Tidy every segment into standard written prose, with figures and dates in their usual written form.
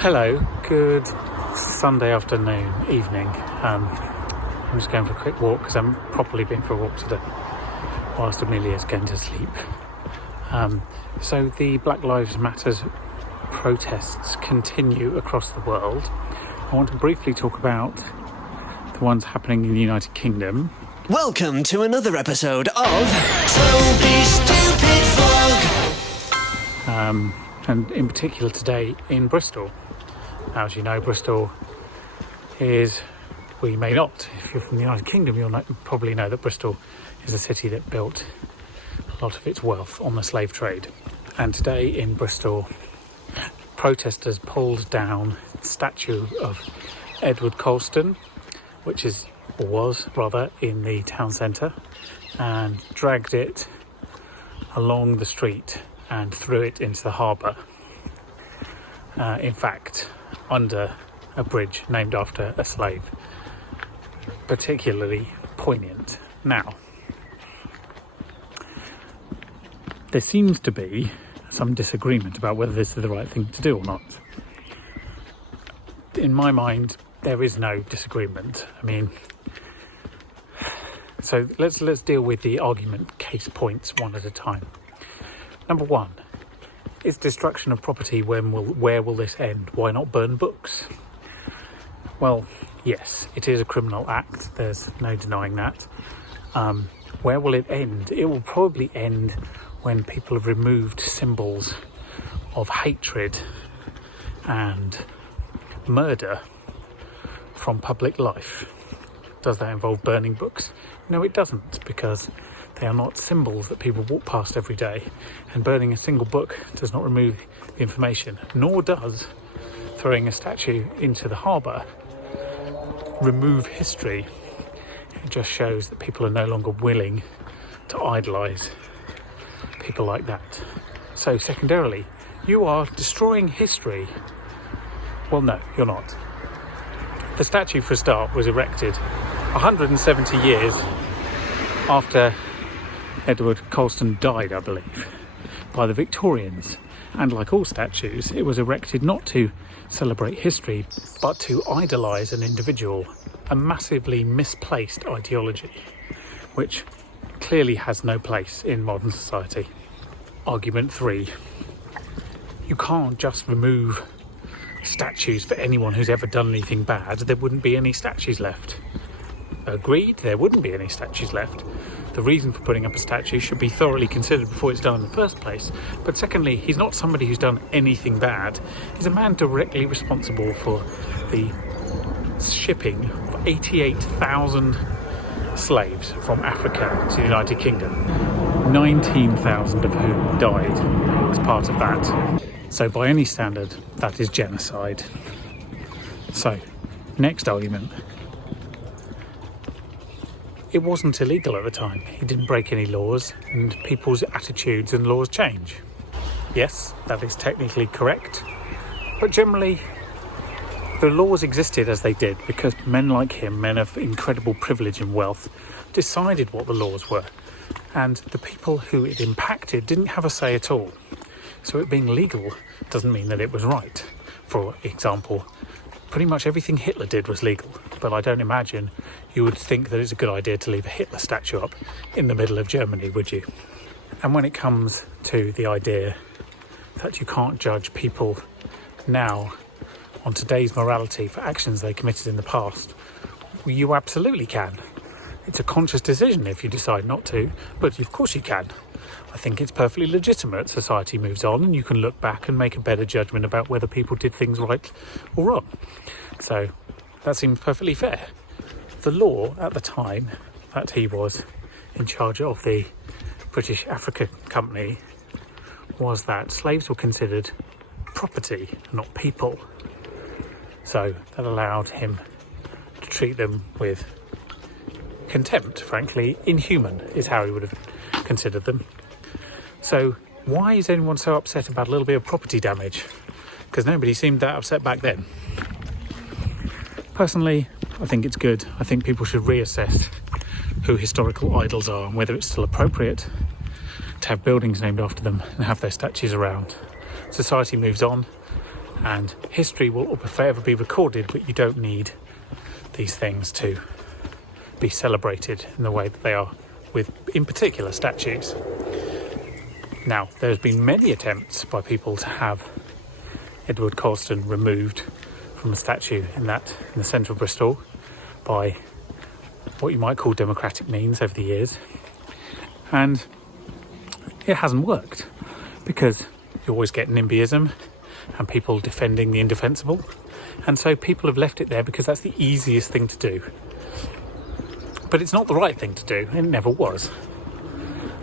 Hello, good Sunday afternoon, evening. I'm just going for a quick walk because I'm properly been for a walk today whilst Amelia is going to sleep. So the Black Lives Matter protests continue across the world. I want to briefly talk about the ones happening in the United Kingdom. Welcome to another episode of Toby Stupid Vlog. And in particular today in Bristol. Now, as you know, Bristol is, well, you may not, if you're from the United Kingdom, you'll probably know that Bristol is a city that built a lot of its wealth on the slave trade. And today in Bristol, protesters pulled down the statue of Edward Colston, which was in the town centre, and dragged it along the street and threw it into the harbour. In fact, under a bridge named after a slave. Particularly poignant. Now, there seems to be some disagreement about whether this is the right thing to do or not. In my mind, there is no disagreement. So let's deal with the argument case points one at a time. Number one, is destruction of property. Where will this end? Why not burn books? Well, yes, it is a criminal act. There's no denying that. Where will it end? It will probably end when people have removed symbols of hatred and murder from public life. Does that involve burning books? No, it doesn't, because they are not symbols that people walk past every day, and burning a single book does not remove the information, nor does throwing a statue into the harbour remove history. It just shows that people are no longer willing to idolise people like that. So secondarily, you are destroying history. Well, no, you're not. The statue, for a start, was erected 170 years after Edward Colston died, I believe, by the Victorians. And like all statues, it was erected not to celebrate history, but to idolise an individual, a massively misplaced ideology, which clearly has no place in modern society. Argument 3. You can't just remove statues for anyone who's ever done anything bad. There wouldn't be any statues left. Agreed, there wouldn't be any statues left. The reason for putting up a statue should be thoroughly considered before it's done in the first place. But secondly, he's not somebody who's done anything bad. He's a man directly responsible for the shipping of 88,000 slaves from Africa to the United Kingdom, 19,000 of whom died as part of that. So by any standard, that is genocide. So, next argument. It wasn't illegal at the time. He didn't break any laws, and people's attitudes and laws change. Yes, that is technically correct, but generally the laws existed as they did because men like him, men of incredible privilege and wealth, decided what the laws were, and the people who it impacted didn't have a say at all. So it being legal doesn't mean that it was right. For example, pretty much everything Hitler did was legal, but I don't imagine you would think that it's a good idea to leave a Hitler statue up in the middle of Germany, would you? And when it comes to the idea that you can't judge people now on today's morality for actions they committed in the past, well, you absolutely can. It's a conscious decision if you decide not to, but of course you can. I think it's perfectly legitimate. Society moves on and you can look back and make a better judgment about whether people did things right or wrong. So that seems perfectly fair. The law at the time that he was in charge of the British Africa Company was that slaves were considered property, not people. So that allowed him to treat them with contempt, frankly. Inhuman is how he would have considered them. So why is anyone so upset about a little bit of property damage? Because nobody seemed that upset back then. Personally, I think it's good. I think people should reassess who historical idols are and whether it's still appropriate to have buildings named after them and have their statues around. Society moves on, and history will forever be recorded, but you don't need these things to be celebrated in the way that they are with, in particular, statues. Now, there's been many attempts by people to have Edward Colston removed from a statue in the centre of Bristol by what you might call democratic means over the years, and it hasn't worked because you always get NIMBYism and people defending the indefensible, and so people have left it there because that's the easiest thing to do. But it's not the right thing to do, it never was.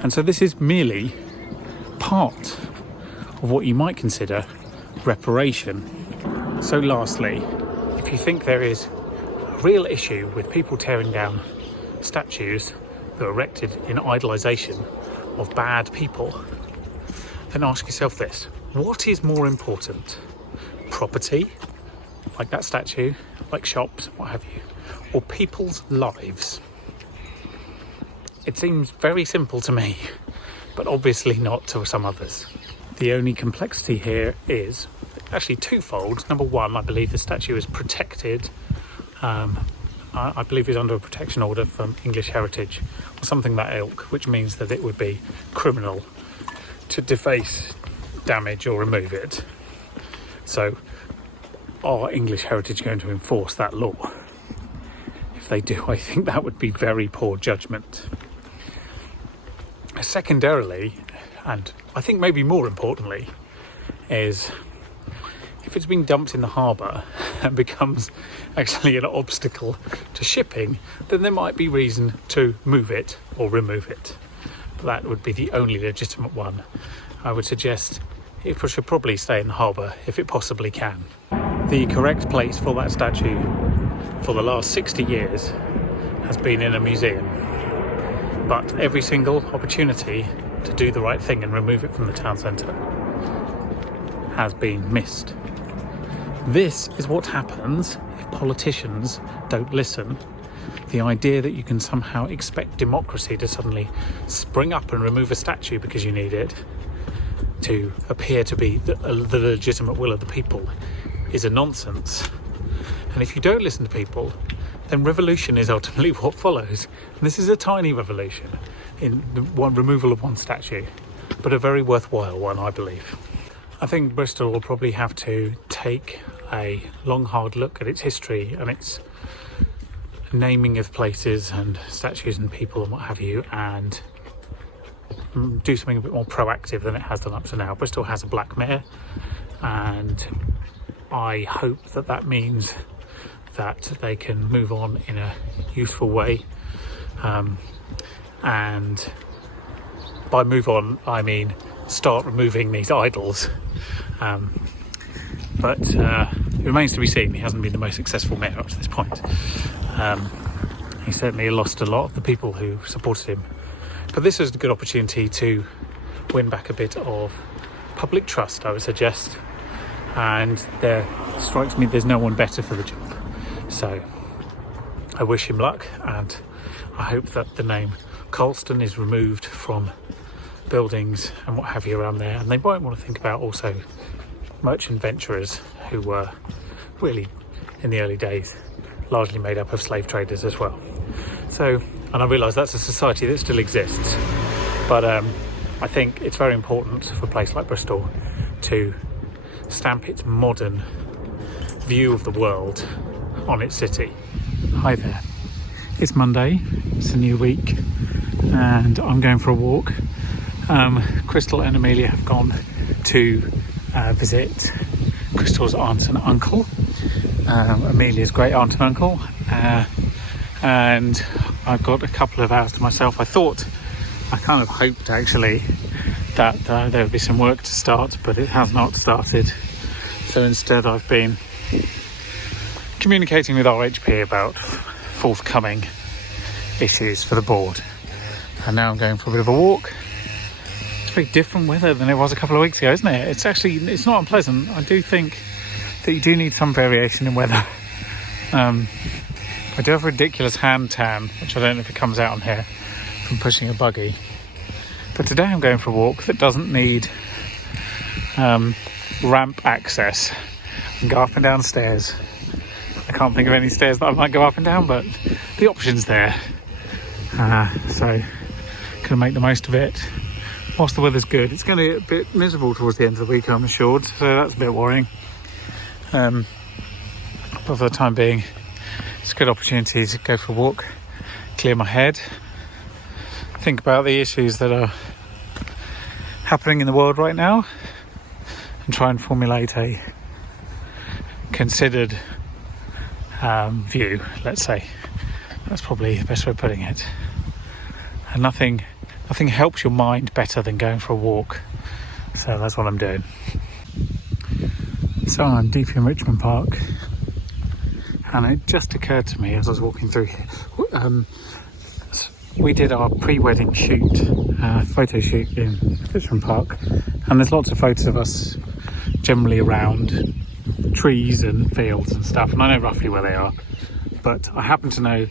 And so this is merely part of what you might consider reparation. So lastly, if you think there is a real issue with people tearing down statues that are erected in idolisation of bad people, then ask yourself this: what is more important? Property, like that statue, like shops, what have you, or people's lives? It seems very simple to me, but obviously not to some others. The only complexity here is actually twofold. Number one, I believe the statue is protected. I believe it's under a protection order from English Heritage or something that ilk, which means that it would be criminal to deface, damage or remove it. So are English Heritage going to enforce that law? If they do, I think that would be very poor judgment. Secondarily, and I think maybe more importantly, is if it's been dumped in the harbour and becomes actually an obstacle to shipping, then there might be reason to move it or remove it. But that would be the only legitimate one. I would suggest it should probably stay in the harbour if it possibly can. The correct place for that statue for the last 60 years has been in a museum. But every single opportunity to do the right thing and remove it from the town centre has been missed. This is what happens if politicians don't listen. The idea that you can somehow expect democracy to suddenly spring up and remove a statue because you need it to appear to be the legitimate will of the people is a nonsense. And if you don't listen to people, then revolution is ultimately what follows. And this is a tiny revolution in the removal of one statue, but a very worthwhile one, I believe. I think Bristol will probably have to take a long, hard look at its history and its naming of places and statues and people and what have you, and do something a bit more proactive than it has done up to now. Bristol has a black mayor, and I hope that that means that they can move on in a useful way, and by move on I mean start removing these idols, but it remains to be seen. He hasn't been the most successful mayor up to this point. He certainly lost a lot of the people who supported him, but this was a good opportunity to win back a bit of public trust, I would suggest, and there strikes me there's no one better for the job. So I wish him luck, and I hope that the name Colston is removed from buildings and what have you around there, and they might want to think about also merchant venturers who were really, in the early days, largely made up of slave traders as well. So, and I realise that's a society that still exists, but I think it's very important for a place like Bristol to stamp its modern view of the world on its city. Hi there. It's Monday, it's a new week, and I'm going for a walk. Crystal and Amelia have gone to visit Crystal's aunt and uncle, Amelia's great aunt and uncle, and I've got a couple of hours to myself. I kind of hoped actually that there would be some work to start, but it has not started. So instead I've been communicating with RHP about forthcoming issues for the board, and now I'm going for a bit of a walk. It's very different weather than it was a couple of weeks ago, isn't it? It's not unpleasant. I do think that you do need some variation in weather. I do have a ridiculous hand tan, which I don't know if it comes out on here from pushing a buggy, but today I'm going for a walk that doesn't need ramp access and go up and down stairs. I can't think of any stairs that I might go up and down, but the option's there. So gonna make the most of it whilst the weather's good. It's going to get a bit miserable towards the end of the week, I'm assured, so that's a bit worrying. But for the time being, it's a good opportunity to go for a walk, clear my head, think about the issues that are happening in the world right now, and try and formulate a considered view, let's say. That's probably the best way of putting it. And nothing helps your mind better than going for a walk, so that's what I'm doing. So I'm deep in Richmond Park, and it just occurred to me as I was walking through here, we did our pre-wedding shoot, photo shoot in Richmond Park, and there's lots of photos of us generally around trees and fields and stuff, and I know roughly where they are, but I happen to know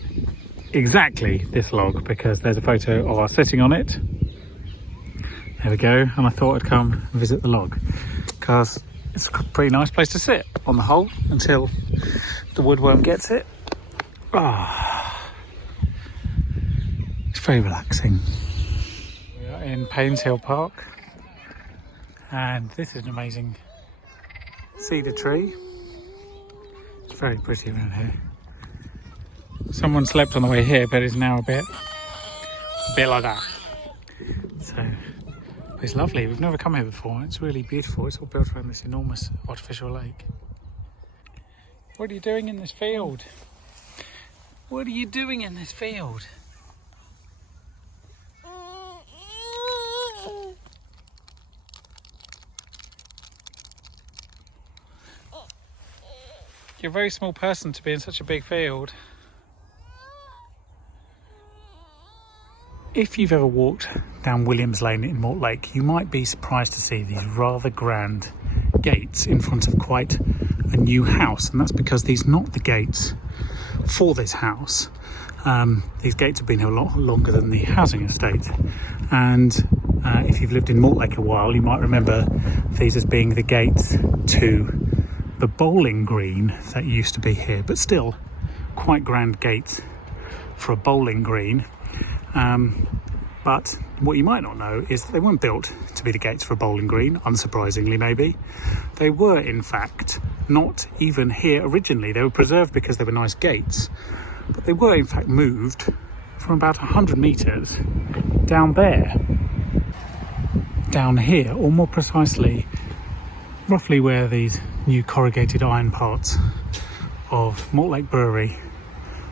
exactly this log because there's a photo of us sitting on it. There we go, and I thought I'd come and visit the log because it's a pretty nice place to sit on the whole until the woodworm gets it. It's very relaxing. We are in Paynes Hill Park, and this is an amazing cedar tree. It's very pretty around here. Someone slept on the way here, but is now a bit like that. So it's lovely. We've never come here before. It's really beautiful. It's all built around this enormous artificial lake. What are you doing in this field? What are you doing in this field? You're a very small person to be in such a big field. If you've ever walked down Williams Lane in Mortlake, you might be surprised to see these rather grand gates in front of quite a new house, and that's because these are not the gates for this house. These gates have been here a lot longer than the housing estate, and if you've lived in Mortlake a while, you might remember these as being the gates to the bowling green that used to be here, but still quite grand gates for a bowling green. But what you might not know is that they weren't built to be the gates for a bowling green, unsurprisingly maybe. They were in fact not even here originally. They were preserved because they were nice gates, but they were in fact moved from about 100 metres down there, down here, or more precisely roughly where these new corrugated iron parts of Mortlake Brewery,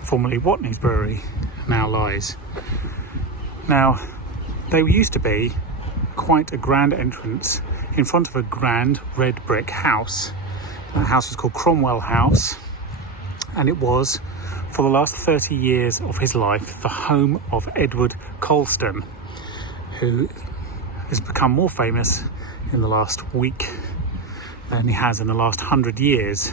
formerly Watney's Brewery, now lies. Now, they used to be quite a grand entrance in front of a grand red brick house. That house was called Cromwell House, and it was, for the last 30 years of his life, the home of Edward Colston, who has become more famous in the last week than he has in the last 100 years.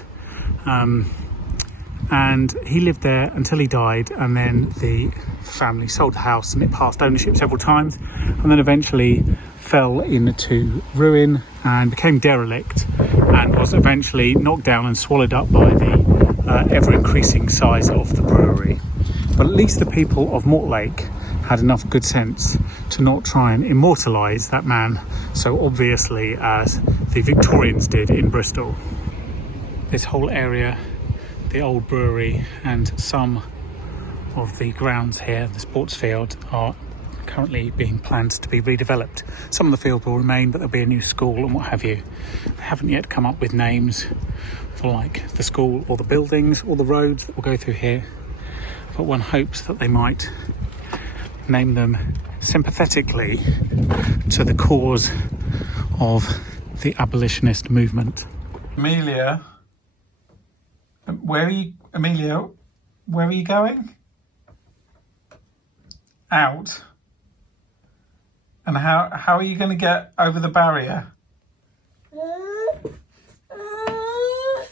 And he lived there until he died, and then the family sold the house and it passed ownership several times, and then eventually fell into ruin and became derelict, and was eventually knocked down and swallowed up by the ever-increasing size of the brewery. But at least the people of Mortlake had enough good sense to not try and immortalise that man so obviously as the Victorians did in Bristol. This whole area, the old brewery, and some of the grounds here, the sports field, are currently being planned to be redeveloped. Some of the field will remain, but there'll be a new school and what have you. They haven't yet come up with names for like the school or the buildings or the roads that will go through here, but one hopes that they might name them sympathetically to the cause of the abolitionist movement. Amelia, where are you going? Out. And how are you going to get over the barrier? You're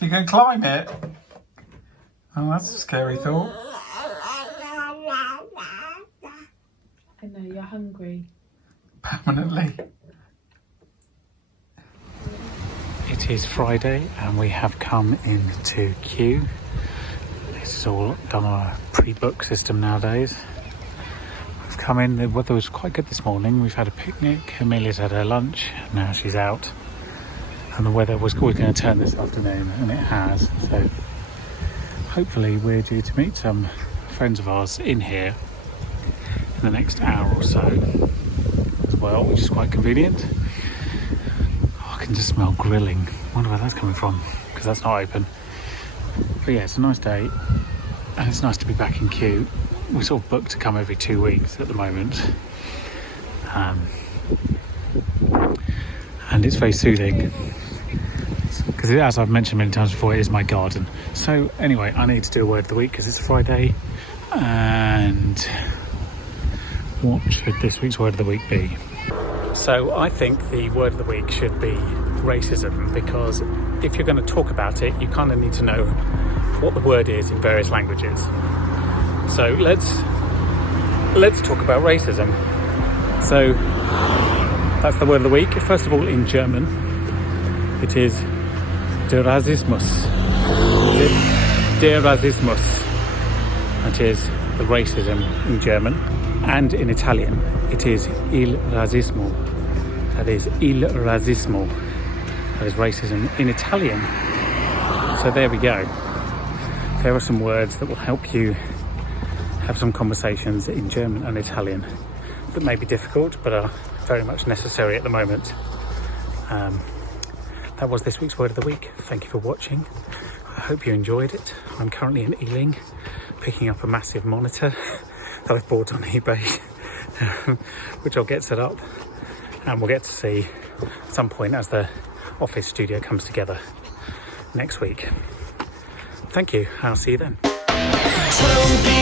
going to climb it? Oh, that's a scary thought. I know, you're hungry. Permanently. It It is Friday and we have come into Kew. This is all done on a pre-book system nowadays. We've come in, the weather was quite good this morning. We've had a picnic, Amelia's had her lunch, now she's out. And the weather was always going to turn this afternoon, and it has. So hopefully we're due to meet some friends of ours in here in the next hour or so as well, which is quite convenient. I can just smell grilling. I wonder where that's coming from, because that's not open. But yeah, it's a nice day and it's nice to be back in Kew. We sort of book to come every 2 weeks at the moment, and it's very soothing because, as I've mentioned many times before, it is my garden. So anyway, I need to do a word of the week because it's a Friday. And what should this week's word of the week be? So I think the word of the week should be racism, because if you're going to talk about it, you kind of need to know what the word is in various languages. So let's talk about racism. So that's the word of the week. First of all, in German, it is der Rassismus. Der Rassismus. That is the racism in German. And in Italian, it is il razzismo. That is il razzismo. That is racism in Italian. So there we go. There are some words that will help you have some conversations in German and Italian that may be difficult but are very much necessary at the moment. That was this week's word of the week. Thank you for watching. I hope you enjoyed it. I'm currently in Ealing picking up a massive monitor that I've bought on eBay, which I'll get set up and we'll get to see at some point as the office studio comes together next week. Thank you, I'll see you then. Toby